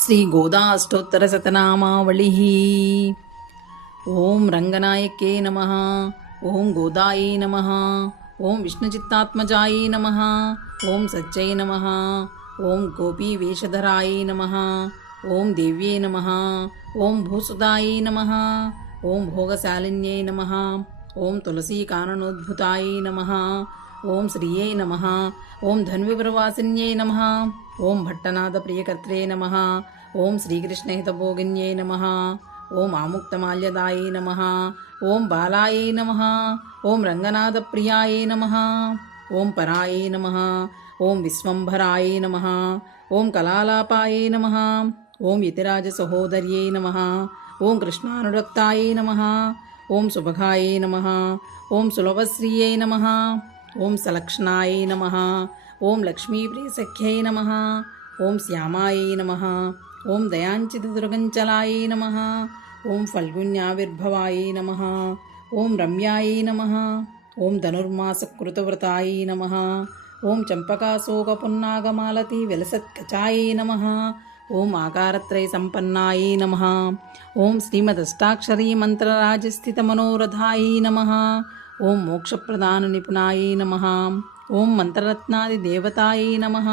ಶ್ರೀ ಗೋದಾ ಅಷ್ಟೋತ್ತರ ಶತನಾಮಾವಳಿ. ಓಂ ರಂಗನಾಯಕೇ ನಮಃ. ಓಂ ಗೋದಾಯೇ ನಮಃ. ಓಂ ವಿಷ್ಣುಚಿತ್ತಾತ್ಮಜಾಯೇ ನಮಃ. ಓಂ ಸಜ್ಜೈ ನಮಃ. ಓಂ ಗೋಪೀ ವೇಷಧರಾಯೇ ನಮಃ. ಓಂ ದೇವ್ಯೇ ನಮಃ. ಓಂ ಭೂಸುದಾಯೇ ನಮಃ. ಓಂ ಭೋಗಶಾಲಿನ್ಯೇ ನಮಃ. ಓಂ ತುಳಸೀಕಾನನೋದ್ಭುತಾಯೇ ನಮಃ. ಓಂ ಶ್ರೀಯೇ ನಮಃ. ಓಂ ಧನ್ವಿವ್ರವಾಸಿನ್ಯೇ ನಮಃ. ಓಂ ಭಟ್ಟನಾದ ಪ್ರಿಯಕರ್ತ್ರೇ ನಮಃ. ಓಂ ಶ್ರೀಕೃಷ್ಣಹಿತಭೋಗಿನ್ಯೇ ನಮಃ. ಓಂ ಆಮುಕ್ತಮಾಲ್ಯದಾಯೇ ನಮಃ. ಓಂ ಬಾಲಾಯೇ ನಮಃ. ಓಂ ರಂಗನಾಥ ಪ್ರಿಯಾಯೇ ನಮಃ. ಓಂ ಪರಾಯೇ ನಮಃ. ಓಂ ವಿಶ್ವಂಭರಾಯೇ ನಮಃ. ಓಂ ಕಲಾಲಾಪಾಯೇ ನಮಃ. ಓಂ ಯತಿರಾಜ ಸಹೋದರ್ಯೇ ನಮಃ. ಓಂ ಕೃಷ್ಣಾನುರಕ್ತಾಯೇ ನಮಃ. ಓಂ ಸುಭಗಾಯೇ ನಮಃ. ಓಂ ಸುಲಭಶ್ರಿಯೇ ನಮಃ. ಓಂ ಸಲಕ್ಷ್ಣಾಯೇ ನಮಃ. ಓಂ ಲಕ್ಷ್ಮೀಪ್ರಿಯಸಖ್ಯೈ ನಮಃ. ಓಂ ಶ್ಯಾಮಾಯೇ ನಮಃ. ಓಂ ದಯಾಂಚಿತದುರ್ಗಂಚಲಾಯೇ ನಮಃ. ಓಂ ಫಲ್ಗುಣ್ಯಾವಿರ್ಭವಾಯೇ ನಮಃ. ಓಂ ರಮ್ಯಾಯೇ ನಮಃ. ಓಂ ಧನುರ್ಮಾಸಕೃತವ್ರತಾಯೇ ನಮಃ. ಓಂ ಚಂಪಕಾಶೋಕಪುನ್ನಾಗಮಾಲತಿ ವಿಲಸತ್ಕಚಾಯೇ ನಮಃ. ಓಂ ಆಕಾರತ್ರಯ ಸಂಪನ್ನಾಯೇ ನಮಃ. ಓಂ ಶ್ರೀಮದಷ್ಟಾಕ್ಷರೀ ಮಂತ್ರರಾಜಸ್ಥಿತಮನೋರಥಾಯೇ ನಮಃ. ಓಂ ಮೋಕ್ಷಪ್ರದಾನ ನಿಪುಣಾಯೇ ನಮಃ. ಓಂ ಮಂತ್ರರತ್ನಾದಿದೇವತಾಯೇ ನಮಃ.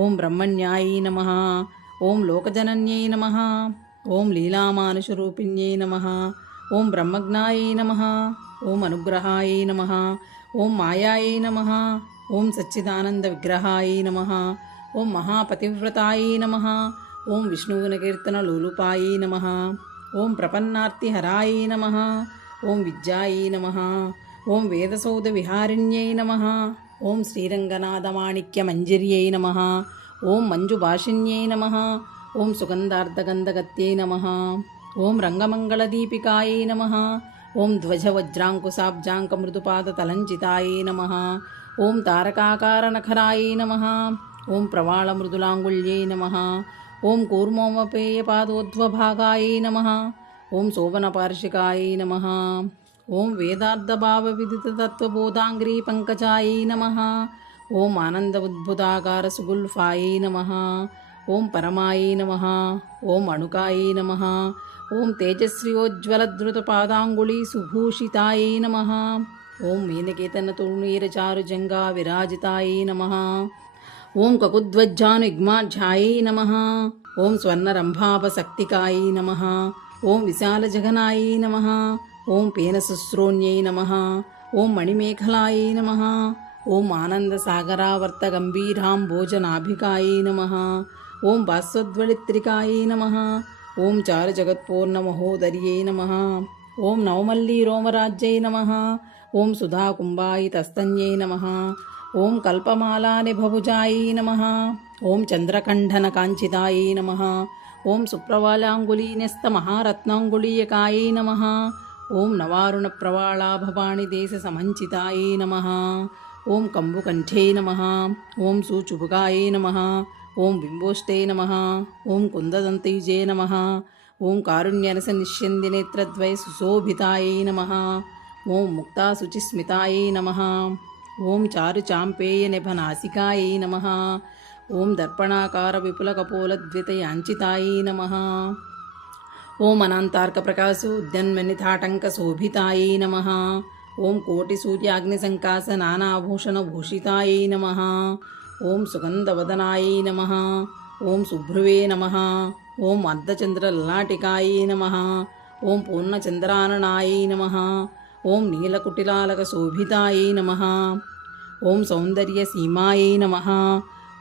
ಓಂ ಬ್ರಹ್ಮಣ್ಯಾಯೇ ನಮಃ. ಓಂ ಲೋಕಜನನ್ಯೈ ನಮಃ. ಓಂ ಲೀಲಾಮಾನುಷರೂಪಿಣ್ಯೈ ನಮಃ. ಓಂ ಬ್ರಹ್ಮಜ್ಞಾಯೇ ನಮಃ. ಓಂ ಅನುಗ್ರಹಾಯೇ ನಮಃ. ಓಂ ಮಾಯಾಯೇ ನಮಃ. ಓಂ ಸಚ್ಚಿದಾನಂದವಿಗ್ರಹಾಯೇ ನಮಃ. ಓಂ ಮಹಾಪತಿವ್ರತಾಯೇ ನಮಃ. ಓಂ ವಿಷ್ಣುಗುಣಕೀರ್ತನಲೋಲುಪಾಯೇ ನಮಃ. ಓಂ ಪ್ರಪನ್ನಾರ್ತಿಹರಾಯೇ ನಮಃ. ಓಂ ವಿದ್ಯಾಯೇ ನಮಃ. ಓಂ ವೇದಸೌಧವಿಹಾರಿಣ್ಯೈ ನಮಃ. ಓಂ ಶ್ರೀರಂಗನಾಥಮಾಣಿಕ್ಯಮಂಜರ್ಯೈ ನಮಃ. ಓಂ ಮಂಜುಭಾಷಿಣ್ಯೈ ನಮಃ. ಓಂ ಸುಗಂಧಾರ್ಧಗಂಧಗತ್ಯೈ ನಮಃ. ಓಂ ರಂಗಮಂಗಳದೀಪಿಕಾಯೈ ನಮಃ. ಓಂ ಧ್ವಜವಜ್ರಾಂಕುಶಾಬ್ಜಾಂಕಮೃದುಪಾದತಲಂಚಿತಾಯೈ ನಮಃ. ಓಂ ತಾರಕಾಕಾರನಖರಾಯೈ ನಮಃ. ಓಂ ಪ್ರವಾಳಮೃದುಲಾಂಗುಲ್ಯೈ ನಮಃ. ಓಂ ಕೂರ್ಮೋಮಪೇಯಪಾದೋಧ್ವಭಾಗಾಯೈ ನಮಃ. ಓಂ ಶೋಭನಪಾರ್ಷಿಕಾಯೈ ನಮಃ. ಓಂ ವೇದಾರ್ಥಭಾವವಿದಿತತತ್ವಬೋಧಾಂಗ್ರೀ ಪಂಕಜಾಯೈ ನಮಃ. ಓಂ ಆನಂದ ಉದ್ಭುತಾಕಾರ ಸುಗುಲ್ಫಾಯೈ ನಮಃ. ಓಂ ಪರಮಾಯೈ ನಮಃ. ಓಂ ಅಣುಕಾಯೈ ನಮಃ. ಓಂ ತೇಜಸ್ವಿಯೋಜ್ವಲಧೃತಪಾದಾಂಗುಳಿ ಸುಭೂಷಿತಾಯೈ ನಮಃ. ಓಂ ಮೇನಕೇತನ ತೂರ್ಣೀರಚಾರುಜಂಗಾ ವಿರಾಜಿತಾಯೈ ನಮಃ. ಓಂ ಕಕುಧ್ವಜ್ಜಾನುಯುಗ್ಮಾಢ್ಯಾಯೈ ನಮಃ. ಓಂ ಸ್ವರ್ಣರಂಭಾಭಸಕ್ತಿಕಾಯೈ ನಮಃ. ಓಂ ವಿಶಾಲಜಘನಾಯೈ ನಮಃ. ಓಂ ಪೇನಶುಶ್ರೋಣ್ಯೈ ನಮಃ. ಓಂ ಮಣಿಮೇಖಲಾಯೈ ನಮಃ. ಓಂ ಆನಂದಸಾಗರಾವರ್ತಗಂಭೀರಾಂಭೋಜನಾಭಿಕಾಯೈ ನಮಃ. ಓಂ ಭಾಸ್ವದ್ವಳಿತ್ರಿಕಾಯೈ ನಮಃ. ಓಂ ಚಾರುಜಗತ್ಪೂರ್ಣಮಹೋದರ್ಯೈ ನಮಃ. ಓಂ ನವಮಲ್ಲೀರೋಮರಾಜ್ಯೈ ನಮಃ. ಓಂ ಸುಧಾಕುಂಭಾಯಿತಸ್ತನ್ಯೈ ನಮಃ. ಓಂ ಕಲ್ಪಮಾಲಾನಿಭಭುಜಾಯೈ ನಮಃ. ಓಂ ಚಂದ್ರಕಂಠನಕಾಂಚಿತಾಯೈ ನಮಃ. ಓಂ ಸುಪ್ರವಾಲಾಂಗುಲೀನ್ಯಸ್ತಮಹಾರತ್ನಾಂಗುಲೀಯಕಾಯೈ ನಮಃ. ಓಂ ನವಾರುಣಪ್ರವಾಳಾಭವಾಣಿದೇಶಸಮಂಚಿತಾಯೈ ನಮಃ. ಓಂ ಕಂಬುಕಂಠೇ ನಮಃ. ಓಂ ಸುಚುಭುಗಾಯೈ ನಮಃ. ಓಂ ಬಿಂಬೋಷ್ಟೇ ನಮಃ. ಓಂ ಕುಂದದಂತಯುಜೇ ನಮಃ. ಓಂ ಕಾರುಣ್ಯರಸನಿಷ್ಯಂದಿನೇತ್ರದ್ವಯ ಸುಶೋಭಿತಾಯೈ ನಮಃ. ಓಂ ಮುಕ್ತಾಶುಚಿಸ್ಮಿತಾಯೈ ನಮಃ. ಓಂ ಚಾರುಚಾಂಪೇಯನಿಭನಾಸಿಕಾಯೈ ನಮಃ. ಓಂ ದರ್ಪಣಾಕಾರ ವಿಪುಲಕಪೋಲದ್ವಿತಯಾಂಚಿತಾಯೈ ನಮಃ. ಓಂ ಅನಂತಾರ್ಕಪ್ರಕಾಶೋದ್ಯನ್ಮನಿತಾಟಂಕಶೋಭಿತಾಯೈ ನಮಃ. ಓಂ ಕೋಟಿಸೂರ್ಯಾಗ್ನಿಸಂಕಾಸ ನಾನಾಭೂಷಣಭೂಷಿತಾಯೈ ನಮಃ. ಓಂ ಸುಗಂಧವದನಾಯೈ ನಮಃ. ಓಂ ಸುಭ್ರುವೇ ನಮಃ. ಓಂ ಅರ್ಧಚಂದ್ರಲಲಾಟಿಕಾಯೈ ನಮಃ. ಓಂ ಪೂರ್ಣಚಂದ್ರಾನನಾಯೈ ನಮಃ. ಓಂ ನೀಲಕುಟಿಲಾಲಕಶೋಭಿತಾಯೈ ನಮಃ. ಓಂ ಸೌಂದರ್ಯಸೀಮಾಯೈ ನಮಃ.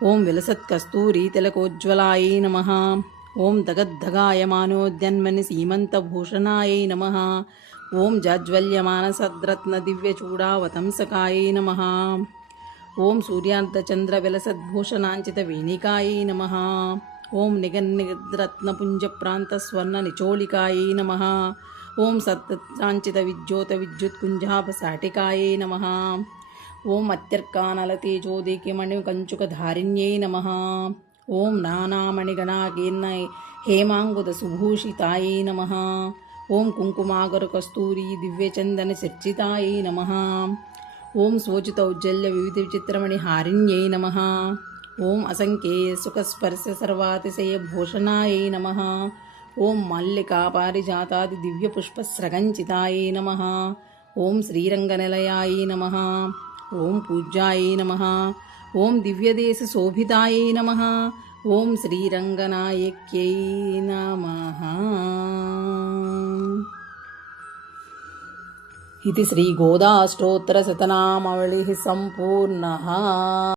ಓಂ ವಿಲಸತ್ಕಸ್ತೂರೀತಿಲಕೋಜ್ವಲಾಯೈ ನಮಃ. ಓಂ ದಗದ್ದಗಾಯಮಾನೋದ್ಯನ್ಮನಿ ಸೀಮಂತಭೂಷಣಾಯೈ ನಮಃ. ಓಂ ಜಾಜ್ವಲ್ಯಮಾನಸದ್ರತ್ನದಿವ್ಯಚೂಡಾವತಂಸಕಾಯೈ ನಮಃ. ಓಂ ಸೂರ್ಯಾಂತಚಂದ್ರವಿಲಸದ್ಭೂಷಣಾಂಚಿತವೇಣಿಕಾಯೈ ನಮಃ. ಓಂ ನಿಗನ್ನಿದ್ರತ್ನಪುಂಜಪ್ರಾಂತಸ್ವರ್ಣನಿಚೋಳಿಕಾಯೈ ನಮಃ. ಓಂ ಸತ್ತಚಾಂಚಿತವಿದ್ಯೋತವಿದ್ಯುತ್ಕುಂಜಾಭಸಾಟಿಕಾಯೈ ನಮಃ. ಓಂ ಅತ್ಯರ್ಕಾನಲತೇಜೋದಿಕಿಮಣಿಕಂಚುಕಧಾರಿಣ್ಯೈ ನಮಃ. ಓಂ ನಾನಾಮಣಿಗಣಾಕೀರ್ಣ ಹೇಮಾಂಗುದಸುಭೂಷಿತಾಯೈ ನಮಃ. ಓಂ ಕುಂಕುಮಾಗರಕಸ್ತೂರಿ ದಿವ್ಯಚಂದನಚರ್ಚಿತಾಯೈ ನಮಃ. ಓಂ ಸ್ವೋಚಿತೌಜ್ಜಲ್ಯ ವಿವಿಧವಿಚಿತ್ರಮಣಿಹಾರಿಣ್ಯೈ ನಮಃ. ఓం అసంఖ్యేయ సుఖస్పర్శ సర్వాతిశయభూషణాయై నమః. ఓం మల్లికా పారిజాతాది దివ్యపుష్పస్రగంచితాయై నమః. ఓం శ్రీరంగనిలయాయై నమః. ఓం పూజ్యాయై నమః. ఓం దివ్యదేశ శోభితాయై నమః. ఓం శ్రీరంగనాయక్యై నమః. ఇది శ్రీ గోదాష్టోత్తర శతనామావళి సంపూర్ణః.